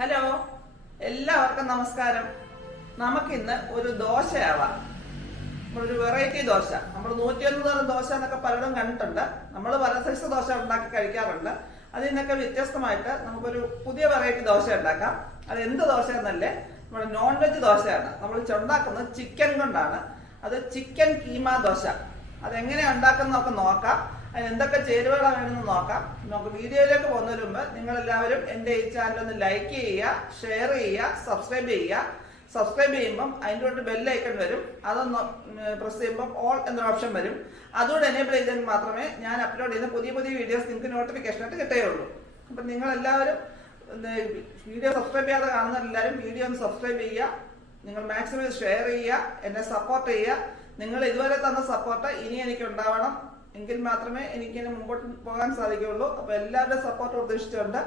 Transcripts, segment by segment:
Hello എല്ലാവർക്കും നമസ്കാരം. നമുക്കിന്ന് ഒരു ദോശയാവാം. നമ്മളൊരു വെറൈറ്റി ദോശ. നമ്മൾ നൂറ്റിയൊന്ന് തരം ദോശ എന്നൊക്കെ പലരും കണ്ടിട്ടുണ്ട്. നമ്മൾ പല സൈസ് ദോശ ഉണ്ടാക്കി കഴിക്കാറുണ്ട്. അതിൽ നിന്നൊക്കെ വ്യത്യസ്തമായിട്ട് നമുക്കൊരു പുതിയ വെറൈറ്റി ദോശ ഉണ്ടാക്കാം. അത് എന്ത് ദോശ എന്നല്ലേ? നമ്മുടെ നോൺ വെജ് ദോശയാണ്. നമ്മൾ ഉണ്ടാക്കുന്നത് ചിക്കൻ കൊണ്ടാണ്. അത് ചിക്കൻ കീമ ദോശ. അതെങ്ങനെ ഉണ്ടാക്കുന്നതൊക്കെ നോക്കാം. അതിന് എന്തൊക്കെ ചേരുവകളാണ് വേണമെന്ന് നോക്കാം. നമുക്ക് വീഡിയോയിലേക്ക് പോകുന്നതിന് മുമ്പ് നിങ്ങൾ എല്ലാവരും എന്റെ ഈ ചാനൽ ഒന്ന് ലൈക്ക് ചെയ്യുക ഷെയർ ചെയ്യുക സബ്സ്ക്രൈബ് ചെയ്യുക. സബ്സ്ക്രൈബ് ചെയ്യുമ്പം അതിന്റെ തൊട്ട് ബെല്ലൈക്കൺ വരും. അതൊന്ന് പ്രസ് ചെയ്യുമ്പം ഓൾ എന്നൊരു ഓപ്ഷൻ വരും. അതുകൊണ്ട് എനേബിൾ ചെയ്തെങ്കിൽ മാത്രമേ ഞാൻ അപ്ലോഡ് ചെയ്യുന്ന പുതിയ പുതിയ വീഡിയോസ് നിങ്ങൾക്ക് നോട്ടിഫിക്കേഷൻ ആയിട്ട് കിട്ടുകയുള്ളൂ. അപ്പം നിങ്ങൾ എല്ലാവരും വീഡിയോ സബ്സ്ക്രൈബ് ചെയ്യാതെ കാണുന്ന എല്ലാവരും വീഡിയോ ഒന്ന് സബ്സ്ക്രൈബ് ചെയ്യുക. നിങ്ങൾ മാക്സിമം ഷെയർ ചെയ്യുക. എന്നെ സപ്പോർട്ട് ചെയ്യുക. നിങ്ങൾ ഇതുവരെ തന്ന സപ്പോർട്ട് ഇനി എനിക്ക് ഉണ്ടാവണം എങ്കിൽ മാത്രമേ എനിക്ക് ഇനി മുമ്പോട്ട് പോകാൻ സാധിക്കുകയുള്ളൂ. അപ്പോൾ എല്ലാവരുടെ സപ്പോർട്ട് പ്രതീക്ഷിച്ചുകൊണ്ട്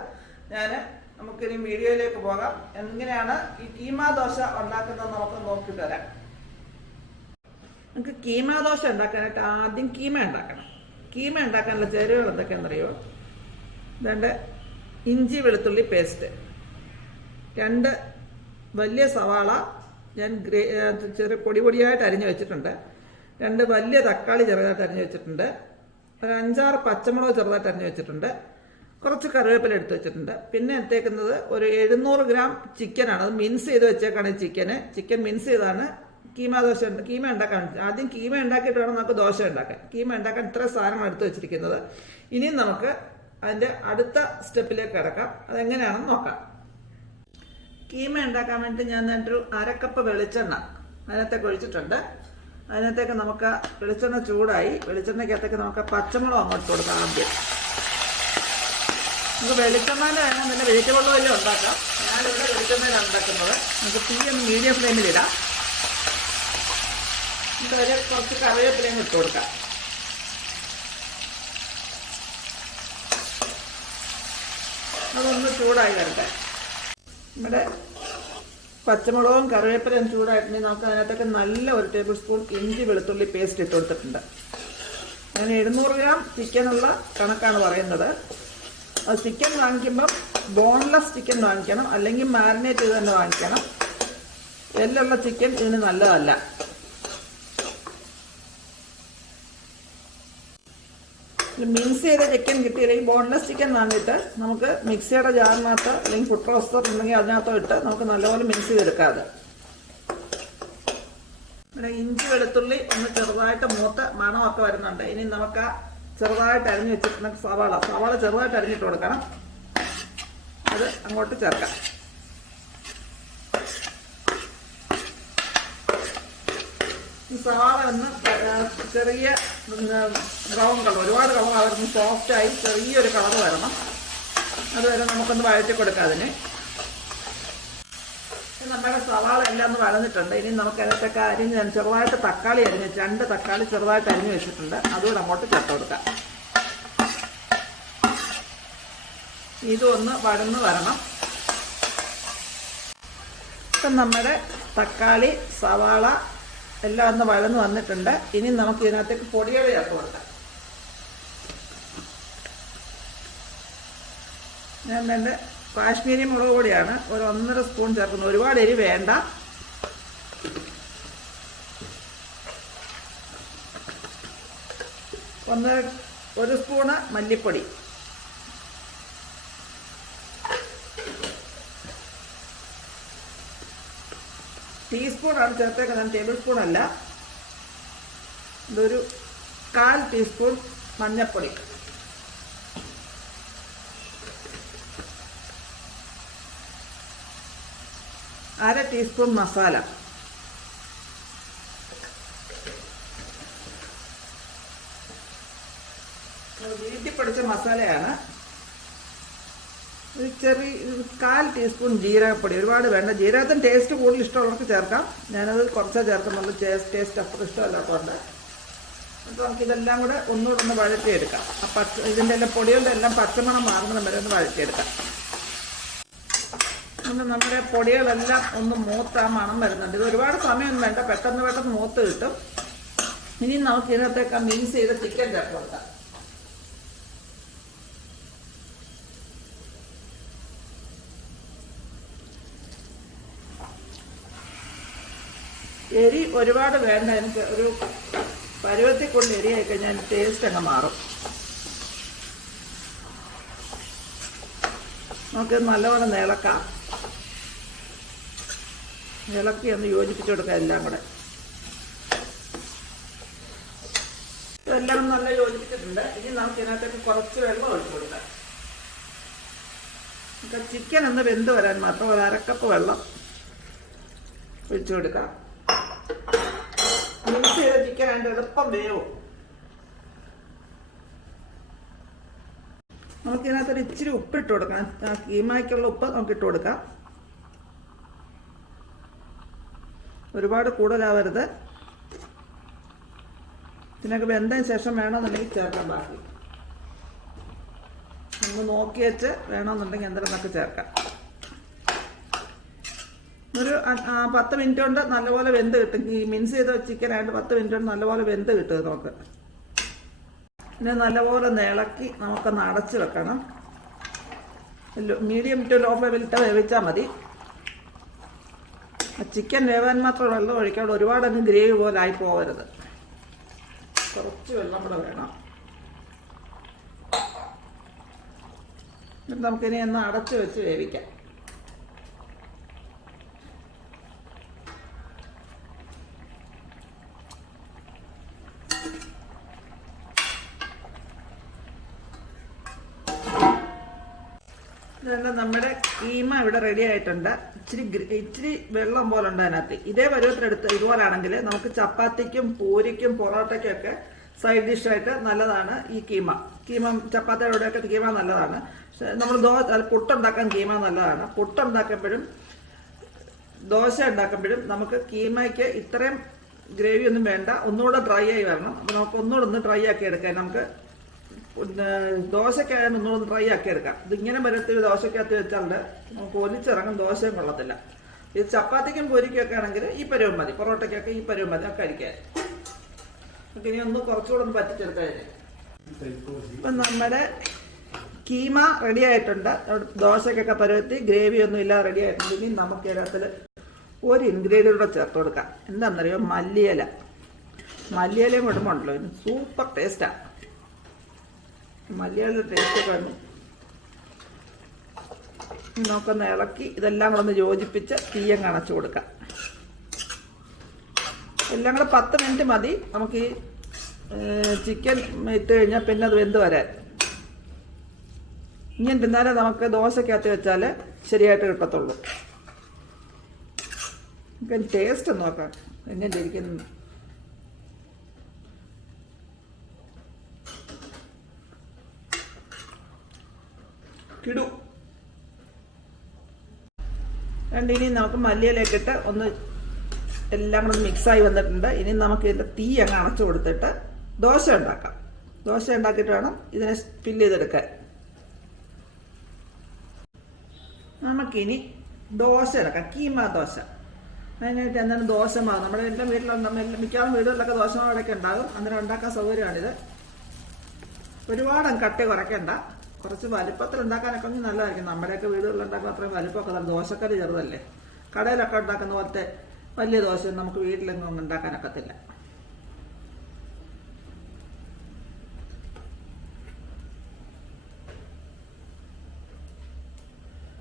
ഞാൻ നമുക്കിനി വീഡിയോയിലേക്ക് പോകാം. എങ്ങനെയാണ് ഈ കീമാ ദോശ ഉണ്ടാക്കുന്നത് നമുക്ക് നോക്കിയിട്ട് വരാം നമുക്ക് കീമാ ദോശ ഉണ്ടാക്കാനായിട്ട് ആദ്യം കീമ ഉണ്ടാക്കണം. കീമ ഉണ്ടാക്കാനുള്ള ചേരുവകൾ എന്തൊക്കെയാണെന്നറിയോ രണ്ട് ഇഞ്ചി വെളുത്തുള്ളി പേസ്റ്റ്. രണ്ട് വലിയ സവാള. ഞാൻ ഗ്രേ ചെറിയ പൊടി പൊടിയായിട്ട് അരിഞ്ഞു വെച്ചിട്ടുണ്ട്. രണ്ട് വലിയ തക്കാളി ചെറുതായിട്ട് അരിഞ്ഞു വെച്ചിട്ടുണ്ട്. ഒരു അഞ്ചാറ് പച്ചമുളക് ചെറുതായിട്ട് അരിഞ്ഞു വെച്ചിട്ടുണ്ട്. കുറച്ച് കറിവേപ്പില എടുത്ത് വെച്ചിട്ടുണ്ട്. പിന്നെ എടുത്തേക്കുന്നത് ഒരു എഴുന്നൂറ് ഗ്രാം ചിക്കനാണ് അത് മിൻസ് ചെയ്ത് വെച്ചേക്കാണ് ചിക്കന് ചിക്കൻ മിൻസ് ചെയ്താണ്. കീമ ദോശ കീമ ഉണ്ടാക്കാൻ ആദ്യം കീമ ഉണ്ടാക്കിയിട്ട് വേണം നമുക്ക് ദോശ ഉണ്ടാക്കാൻ. കീമ ഉണ്ടാക്കാൻ ഇത്ര സാധനങ്ങൾ എടുത്ത് വെച്ചിരിക്കുന്നത്. ഇനിയും നമുക്ക് അതിന്റെ അടുത്ത സ്റ്റെപ്പിലേക്ക് കിടക്കാം. അതെങ്ങനെയാണെന്ന് നോക്കാം. കീമ ഉണ്ടാക്കാൻ വേണ്ടി ഞാൻ ഒരു അരക്കപ്പ് വെളിച്ചെണ്ണ അതിനകത്തേക്ക് ഒഴിച്ചിട്ടുണ്ട്. അതിനകത്തേക്ക് നമുക്ക് വെളിച്ചെണ്ണ ചൂടായി വെളിച്ചെണ്ണയ്ക്കകത്തേക്ക് നമുക്ക് പച്ചമുളക് അങ്ങോട്ട് കൊടുക്കാം ആദ്യം. നമുക്ക് വെളിച്ചെണ്ണയിൽ വേണം പിന്നെ വെജിറ്റബിൾ വല്ലതും ഉണ്ടാക്കാം. ഞാനിവിടെ വെളിച്ചെണ്ണയിലാണ് ഉണ്ടാക്കുന്നത്. നമുക്ക് തീ ഒന്ന് മീഡിയം ഫ്ലെയിമിലിടാം നമുക്ക് അതിൽ കുറച്ച് കറിവേപ്പിലയും ഇട്ട് കൊടുക്കാം. അതൊന്ന് ചൂടായി വരട്ടെ. നമ്മുടെ പച്ചമുളകും കറിവേപ്പിലയും ചൂടായിട്ട് നമുക്ക് അതിനകത്തൊക്കെ നല്ല ഒരു ടേബിൾ സ്പൂൺ ഇഞ്ചി വെളുത്തുള്ളി പേസ്റ്റ് ഇട്ട് കൊടുത്തിട്ടുണ്ട്. ഞാൻ എഴുന്നൂറ് ഗ്രാം ചിക്കനുള്ള കണക്കാണ് പറയുന്നത്. അത് ചിക്കൻ വാങ്ങിക്കുമ്പം ബോൺലെസ് ചിക്കൻ വാങ്ങിക്കണം. അല്ലെങ്കിൽ മാരിനേറ്റ് ചെയ്ത് തന്നെ വാങ്ങിക്കണം. എല്ലുള്ള ചിക്കൻ ഇതിന് നല്ലതല്ല. മിക്സ് ചെയ്ത ചിക്കൻ കിട്ടിയില്ലെങ്കിൽ ബോൺലെസ് ചിക്കൻ വാങ്ങിയിട്ട് നമുക്ക് മിക്സിയുടെ ജാറിനകത്ത് അല്ലെങ്കിൽ ഫുഡ് പ്രോസസർ ഉണ്ടെങ്കിൽ അതിനകത്തോ ഇട്ട് നമുക്ക് നല്ലപോലെ മിക്സ് ചെയ്തെടുക്കാതെ ഇവിടെ ഇഞ്ചി വെളുത്തുള്ളി ഒന്ന് ചെറുതായിട്ട് മൂത്ത് മണമൊക്കെ വരുന്നുണ്ട്. ഇനി നമുക്ക് ചെറുതായിട്ട് അരിഞ്ഞു വെച്ചിട്ടുള്ള സവാള. സവാള ചെറുതായിട്ട് അരിഞ്ഞിട്ട് കൊടുക്കണം. അത് അങ്ങോട്ട് ചേർക്കാം. സവാള ഒന്ന് ചെറിയ ബ്രൗൺ കളർ ഒരുപാട് കളർ ആയിരുന്നു സോഫ്റ്റായി ചെറിയൊരു കളർ വരണം. അതുവരെ നമുക്കൊന്ന് വഴറ്റി കൊടുക്കാം അതിന്. നമ്മുടെ സവാള എല്ലാം ഒന്ന് വഴന്നിട്ടുണ്ട്. ഇനി നമുക്ക് അതിനകത്തൊക്കെ അരിഞ്ഞ് ചെറുതായിട്ട് തക്കാളി അരിഞ്ഞ് രണ്ട് തക്കാളി ചെറുതായിട്ട് അരിഞ്ഞ് വെച്ചിട്ടുണ്ട്. അതുകൂടെ അങ്ങോട്ട് ചേർത്ത് കൊടുക്കാം. ഇതൊന്ന് വഴന്ന് വരണം. ഇപ്പം നമ്മുടെ തക്കാളി സവാള എല്ലാം ഒന്ന് വഴന്ന് വന്നിട്ടുണ്ട്. ഇനി നമുക്ക് ഇതിനകത്തേക്ക് പൊടികൾ ചേർത്ത് കൊടുക്കാം. ഞാൻ വേണ്ട കാശ്മീരി മുളക് പൊടിയാണ്. ഒരു ഒന്നര സ്പൂൺ ചേർക്കുന്നത് ഒരുപാട് എരി വേണ്ട. ഒന്നര ഒരു സ്പൂണ് മല്ലിപ്പൊടി. ടീസ്പൂണാണ് ചേർത്തേക്കുന്നത്. ടേബിൾ സ്പൂൺ അല്ല ഇതൊരു കാൽ ടീസ്പൂൺ മഞ്ഞൾപ്പൊടി. അര ടീസ്പൂൺ മസാല. വീട്ടിൽ പഠിച്ച മസാലയാണ് ഒരു ചെറിയ കാൽ ടീസ്പൂൺ ജീരകപ്പൊടി. ഒരുപാട് വേണ്ട. ജീരകത്തിന് ടേസ്റ്റ് കൂടുതൽ ഇഷ്ടമുള്ളവർക്ക് ചേർക്കാം. ഞാനത് കുറച്ചേ ചേർക്കുന്നുള്ളൂ. ടേസ്റ്റ് അത്ര ഇഷ്ടമല്ലാത്തതുകൊണ്ട് അപ്പോൾ നമുക്കിതെല്ലാം കൂടെ ഒന്നുകൂടെ ഒന്ന് വഴറ്റിയെടുക്കാം. ആ പച്ച ഇതിന്റെ എല്ലാം പൊടികളുടെ എല്ലാം പച്ചമണം മാറുന്ന വരെ ഒന്ന് വഴറ്റിയെടുക്കാം. അങ്ങനെ നമ്മുടെ പൊടികളെല്ലാം ഒന്ന് മൂത്ത് ആ മണം വരുന്നുണ്ട്. ഇത് ഒരുപാട് സമയമൊന്നും വേണ്ട. പെട്ടെന്ന് പെട്ടെന്ന് മൂത്ത് കിട്ടും. ഇനി നമുക്ക് ഇതിനകത്തേക്ക് മിക്സ് ചെയ്ത് ചിക്കൻ ചേർത്ത് കൊടുക്കാം. എരി ഒരുപാട് വേണ്ട. എനിക്ക് ഒരു പരുവത്തിൽ കൊണ്ട് കഴിഞ്ഞാൽ ടേസ്റ്റ് അങ്ങ് മാറും. നമുക്ക് നല്ലവണ്ണം നിളക്കാം. ഇളക്കി ഒന്ന് യോജിപ്പിച്ചു കൊടുക്കാം എല്ലാം കൂടെ. എല്ലാം നല്ല യോജിപ്പിച്ചിട്ടുണ്ട്. ഇനി നമുക്ക് ഇതിനകത്തേക്ക് കുറച്ച് വെള്ളം ഒഴിച്ചു കൊടുക്കാം. നമുക്ക് ചിക്കൻ ഒന്ന് വെന്ത് വരാൻ മാത്രം ഒരു അരക്കപ്പ് വെള്ളം ഒഴിച്ചു കൊടുക്കാം. മിക്സ് ചെയ്ത എളുപ്പം വേവും. നമുക്ക് ഇതിനകത്തൊരു ഇച്ചിരി ഉപ്പ് ഇട്ട് കൊടുക്കാം. ആ കീമായ്ക്കുള്ള ഉപ്പ് നമുക്ക് ഇട്ട് കൊടുക്കാം. ഒരുപാട് കൂടുതലാവരുത്. ഇതിനൊക്കെ വെന്തതിന് ശേഷം വേണമെന്നുണ്ടെങ്കിൽ ചേർക്കാം ബാക്കി. ഒന്ന് നോക്കി വെച്ച് വേണമെന്നുണ്ടെങ്കിൽ എന്തെങ്കിലുമൊക്കെ ചേർക്കാം. ഒരു പത്ത് മിനിറ്റ് കൊണ്ട് നല്ലപോലെ വെന്ത് കിട്ടും. ഈ മിൻസ് ചെയ്ത ചിക്കനായിട്ട് പത്ത് മിനിറ്റ് കൊണ്ട് നല്ലപോലെ വെന്ത് കിട്ടും നമുക്ക്. പിന്നെ നല്ലപോലെ നിളക്കി നമുക്കൊന്ന് അടച്ച് വെക്കണം. മീഡിയം ടു ലോ ഫ്ലെയിമിലിട്ട് വേവിച്ചാൽ മതി. ചിക്കൻ വേവാൻ മാത്രം വെള്ളം ഒഴിക്കാതെ ഒരുപാട് അങ്ങ് ഗ്രേവി പോലെ ആയി പോകരുത് കുറച്ച് വെള്ളം കൂടെ വേണം. നമുക്കിനി ഒന്ന് അടച്ച് വെച്ച് വേവിക്കാം. നമ്മുടെ കീമ ഇവിടെ റെഡി ആയിട്ടുണ്ട്. ഇച്ചിരി ഇച്ചിരി വെള്ളം പോലെ ഉണ്ട് അതിനകത്ത്. ഇതേ പരുവത്തിലെടുത്ത് ഇതുപോലാണെങ്കിൽ നമുക്ക് ചപ്പാത്തിക്കും പൂരിക്കും പൊറോട്ടയ്ക്കും ഒക്കെ സൈഡ് ഡിഷായിട്ട് നല്ലതാണ് ഈ കീമ. കീമ ചപ്പാത്തിയുടെ ഒക്കെ കീമ നല്ലതാണ്. നമ്മൾ ദോശ പുട്ടുണ്ടാക്കാൻ കീമ നല്ലതാണ്. പുട്ടുണ്ടാക്കുമ്പോഴും ദോശ ഉണ്ടാക്കുമ്പോഴും നമുക്ക് കീമയ്ക്ക് ഇത്രയും ഗ്രേവി ഒന്നും വേണ്ട. ഒന്നുകൂടെ ഡ്രൈ ആയി വരണം. അപ്പോൾ നമുക്ക് ഒന്നുകൂടെ ഒന്ന് ഡ്രൈ ആക്കി എടുക്കാൻ നമുക്ക് പിന്നെ ദോശക്കായാലും ട്രൈ ആക്കി എടുക്കാം. ഇതിങ്ങനെ വരത്തിൽ ദോശക്കകത്ത് വെച്ചാണ്ട് നമുക്ക് ഒലിച്ചിറങ്ങും ദോശയും കൊള്ളത്തില്ല. ഇത് ചപ്പാത്തിക്കും പൊരിക്കൊക്കെ ആണെങ്കിൽ ഈ പരുവം മതി. പൊറോട്ടയ്ക്കൊക്കെ ഈ പരുവം മതി. കഴിക്കാൻ നമുക്ക് ഇനി ഒന്ന് കുറച്ചുകൂടെ ഒന്ന് പറ്റിച്ചെടുക്കാൻ ഇപ്പൊ നമ്മുടെ കീമ റെഡി ആയിട്ടുണ്ട്. ദോശക്കൊക്കെ പരുവത്തി ഗ്രേവി ഒന്നും ഇല്ലാതെ റെഡി ആയിട്ടുണ്ട്. ഇനി നമുക്ക് ഇതിനകത്തിൽ ഒരു ഇൻഗ്രീഡിയന്റ് കൂടെ ചേർത്ത് കൊടുക്കാം. എന്താണെന്നറിയോ? മല്ലിയില. മല്ലിയിലയും കൊടുമ്പോണ്ടല്ലോ ഇതിന് സൂപ്പർ ടേസ്റ്റാണ് മല്ലിയില ടേസ്റ്റ് ഇനി നമുക്കൊന്ന് ഇളക്കി ഇതെല്ലാം കൂടെ ഒന്ന് യോജിപ്പിച്ച് തീയം കണച്ചു കൊടുക്കാം. എല്ലാം കൂടെ പത്ത് മിനിറ്റ് മതി. നമുക്ക് ഈ ചിക്കൻ ഇട്ട് കഴിഞ്ഞാൽ പിന്നെ അത് വെന്ത് വരാൻ. ഇങ്ങനെ തിന്നാലേ നമുക്ക് ദോശക്കകത്ത് വെച്ചാൽ ശരിയായിട്ട് കിട്ടത്തുള്ളൂ. ടേസ്റ്റ് നോക്കാം. എങ്ങനെ ഇരിക്കുന്നു കിടു രണ്ട് ഇനി നമുക്ക് മല്ലിയിലേക്ക് ഇട്ട് ഒന്ന് എല്ലാം കൂടെ മിക്സായി വന്നിട്ടുണ്ട്. ഇനി നമുക്ക് ഇതിന്റെ തീ അങ്ങ് അണച്ചു കൊടുത്തിട്ട് ദോശ ഉണ്ടാക്കാം. ദോശ ഉണ്ടാക്കിയിട്ട് വേണം ഇതിനെ ഫില്ല് ചെയ്തെടുക്കാൻ. നമുക്കിനി ദോശ എടുക്കാം കീമ ദോശ. അതിനായിട്ട് എന്താണ് ദോശമാവ് നമ്മുടെ എല്ലാ വീട്ടിലുണ്ട്. മിക്കവാറും വീടുകളിലൊക്കെ ദോശമാവടൊക്കെ ഉണ്ടാകും. അന്നേരം ഉണ്ടാക്കാൻ സൗകര്യമാണിത്. ഒരുപാട് കട്ടി കുറയ്ക്കണ്ട. കുറച്ച് വലിപ്പത്തിൽ ഉണ്ടാക്കാനൊക്കെ നല്ലതായിരിക്കും. നമ്മുടെയൊക്കെ വീടുകളിൽ ഉണ്ടാക്കുന്ന അത്രയും വലിപ്പമൊക്കെ നല്ല ദോശക്കറി ചെറുതല്ലേ? കടയിലൊക്കെ ഉണ്ടാക്കുന്ന പോലത്തെ വലിയ ദോശയൊന്നും നമുക്ക് വീട്ടിലൊന്നും ഒന്നും ഉണ്ടാക്കാനൊക്കത്തില്ല.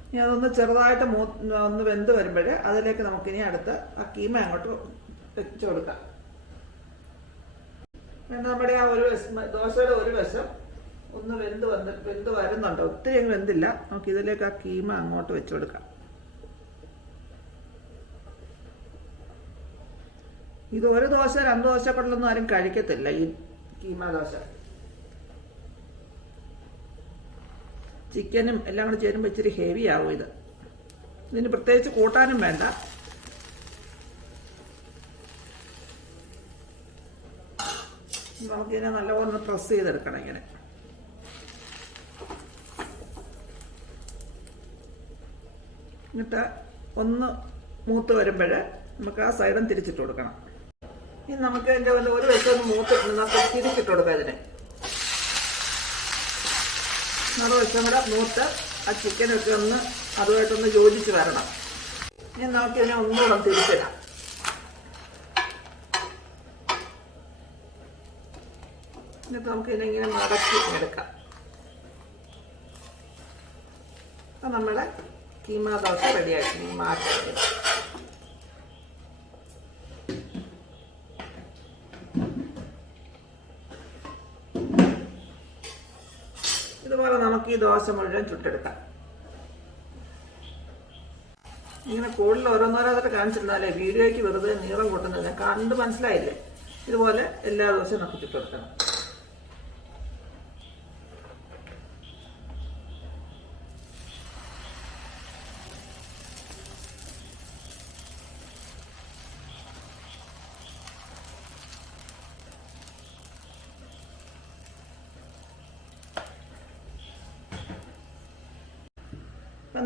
ഇനി അതൊന്ന് ചെറുതായിട്ട് മൂ ഒന്ന് വെന്ത് വരുമ്പോൾ അതിലേക്ക് നമുക്കിനി അടുത്ത് ആ കീമ അങ്ങോട്ട് വെച്ച് കൊടുക്കാം. നമ്മുടെ ആ ഒരു ദോശയുടെ ഒരു വശം ഒന്ന് വെന്ത് വന്ന് വെന്ത് വരുന്നുണ്ടോ. ഒത്തിരി അങ്ങ് വെന്തില്ല. നമുക്ക് ഇതിലേക്ക് ആ കീമ അങ്ങോട്ട് വെച്ചു കൊടുക്കാം. ഇത് ഒരു ദോശ രണ്ട് ദോശ കൊണ്ടൊന്നും ആരും കഴിക്കത്തില്ല ഈ കീമ ദോശ. ചിക്കനും എല്ലാം കൂടെ ചേരുമ്പോൾ ഇച്ചിരി ഹെവി ആവും ഇത്. ഇതിന് പ്രത്യേകിച്ച് കൂട്ടാനും വേണ്ട. നമുക്കിതിനെ നല്ലപോലെ ഒന്ന് പ്രസ് ചെയ്തെടുക്കണം ഇങ്ങനെ. എന്നിട്ട് ഒന്ന് മൂത്ത് വരുമ്പോൾ നമുക്ക് ആ സൈഡും തിരിച്ചിട്ട് കൊടുക്കണം. ഇനി നമുക്ക് എന്റെ വല്ല ഒരു വശം മൂത്ത് തിരിച്ചിട്ട് കൊടുക്കാം ഇതിനെ. മറുവശം കൂടെ മൂത്ത് ആ ചിക്കനൊക്കെ ഒന്ന് അതുമായിട്ടൊന്ന് യോജിച്ച് വരണം. ഇനി നമുക്ക് ഇതിനെ ഒന്നുകൂടെ തിരിച്ചിടാം. എന്നിട്ട് നമുക്ക് ഇതിനെങ്ങനെ മടക്കി എടുക്കാം. അപ്പൊ നമ്മുടെ കീമ ദോശ റെഡിയാക്കി മാറ്റി ഇതുപോലെ നമുക്ക് ഈ ദോശ മുഴുവൻ ചുട്ടെടുക്കാം. ഇങ്ങനെ കൂടുതൽ ഓരോന്നോരോന്നിട്ട് കാണിച്ചിരുന്നാലേ വീഡിയോയ്ക്ക് വെറുതെ നീളം കൂട്ടുന്നത് കണ്ട് മനസ്സിലായില്ലേ? ഇതുപോലെ എല്ലാ ദിവസവും നമുക്ക് ചുട്ടെടുക്കണം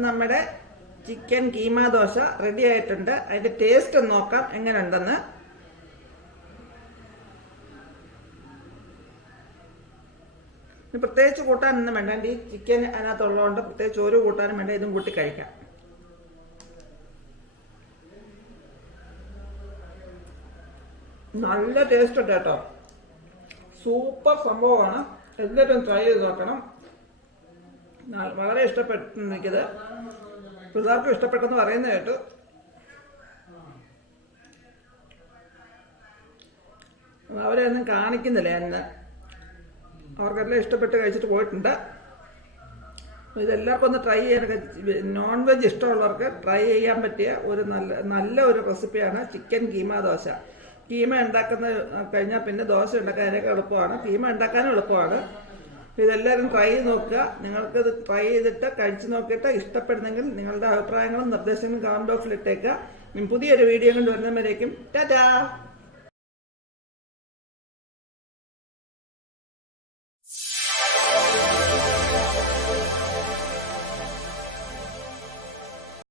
നമ്മുടെ ചിക്കൻ കീമ ദോശ റെഡി ആയിട്ടുണ്ട്. അതിന്റെ ടേസ്റ്റ് ഒന്ന് നോക്കാം എങ്ങനെയുണ്ടെന്ന്. ഉണ്ടെന്ന് പ്രത്യേകിച്ച് കൂട്ടാനൊന്നും വേണ്ട. ഈ ചിക്കൻ അതിനകത്തുള്ളതുകൊണ്ട് പ്രത്യേകിച്ച് ഓരോ കൂട്ടാനും വേണ്ട. ഇതും കൂട്ടി കഴിക്കാം. നല്ല ടേസ്റ്റ് ഉണ്ട് കേട്ടോ. സൂപ്പർ സംഭവമാണ്. എല്ലാവരും ട്രൈ ചെയ്ത് നോക്കണം. വളരെ ഇഷ്ടപ്പെട്ടു എനിക്കിത് പിള്ളേർക്കും ഇഷ്ടപ്പെട്ടെന്ന് പറയുന്ന കേട്ടു. അവരെയൊന്നും കാണിക്കുന്നില്ല എന്ന്. അവർക്കെല്ലാം ഇഷ്ടപ്പെട്ട് കഴിച്ചിട്ട് പോയിട്ടുണ്ട്. ഇതെല്ലാവർക്കും ഒന്ന് ട്രൈ ചെയ്യാനൊക്കെ നോൺ വെജ് ഇഷ്ടമുള്ളവർക്ക് ട്രൈ ചെയ്യാൻ പറ്റിയ ഒരു നല്ല നല്ല ഒരു റെസിപ്പിയാണ് ചിക്കൻ കീമ ദോശ. കീമ ഉണ്ടാക്കുന്ന കഴിഞ്ഞാൽ പിന്നെ ദോശ ഉണ്ടാക്കാനൊക്കെ എളുപ്പമാണ്. കീമ ഉണ്ടാക്കാനും എളുപ്പമാണ്. ഇതെല്ലാവരും ട്രൈ ചെയ്ത് നോക്കുക. നിങ്ങൾക്കത് ട്രൈ ചെയ്തിട്ട് കഴിച്ച് നോക്കിയിട്ട് ഇഷ്ടപ്പെടുന്നെങ്കിൽ നിങ്ങളുടെ അഭിപ്രായങ്ങളും നിർദ്ദേശങ്ങളും കമന്റ് ബോക്സിൽ ഇട്ടേക്കുക. പുതിയൊരു വീഡിയോ കൊണ്ട് വരുന്നവരേക്കും ടാറ്റാ